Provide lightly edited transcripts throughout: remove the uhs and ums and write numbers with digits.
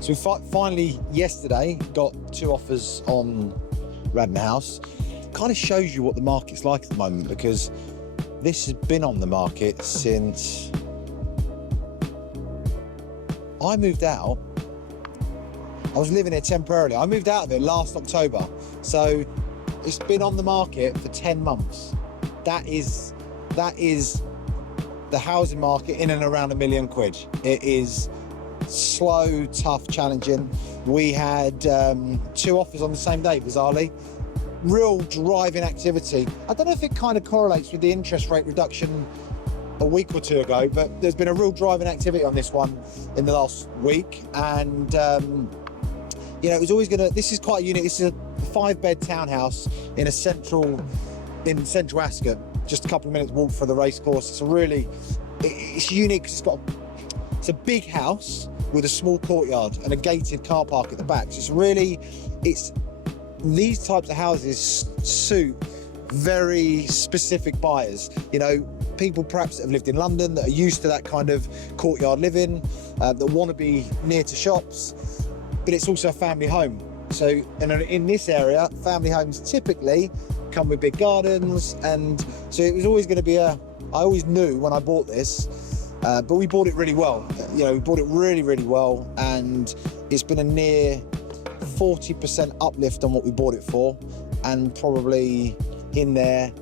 So we finally, yesterday, got 2 offers on Radnor House. Kind of shows you what the market's like at the moment, because this has been on the market since I moved out. I was living here temporarily. I moved out of it last October. So it's been on the market for 10 months. That is the housing market in and around £1 million. It is slow, tough, challenging. We had 2 offers on the same day, bizarrely. Real driving activity. I don't know if it kind of correlates with the interest rate reduction a week or 2 ago, but there's been a real driving activity on this one in the last week. And you know, it was always gonna, this is quite unique. This is a 5-bed townhouse in central Ascot, just a couple of minutes walk for the race course. It's unique because it's a big house with a small courtyard and a gated car park at the back. So these types of houses suit very specific buyers. You know, people perhaps that have lived in London, that are used to that kind of courtyard living, that want to be near to shops, but it's also a family home. So in this area, family homes typically come with big gardens, and so it was always going to be I always knew when I bought this, but we bought it really well. You know, we bought it really, really well, and it's been a near 40% uplift on what we bought it for, and probably in there,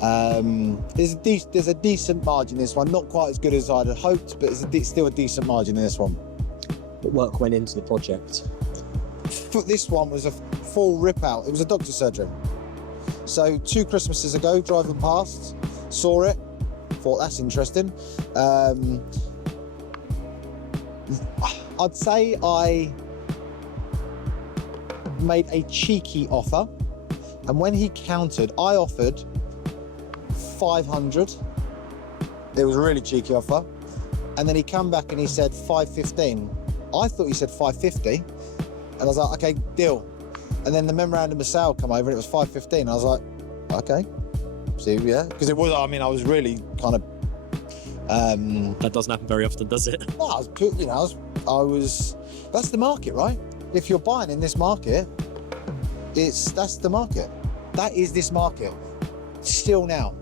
there's a decent margin in this one. Not quite as good as I'd hoped, but it's still a decent margin in this one. What work went into the project? This one was a full rip out. It was a doctor's surgery. So 2 Christmases ago, driving past, saw it, thought that's interesting. I'd say I made a cheeky offer, and when he countered, I offered 500. It was a really cheeky offer, and then he came back and he said 515. I thought he said 550, and I was like, okay, deal. And then the memorandum of sale come over and it was 515. I was like, okay, see, yeah, because it was. I mean, I was really kind of. That doesn't happen very often, does it? No, I was. That's the market, right? If you're buying in this market, that's the market. That is this market. Still now.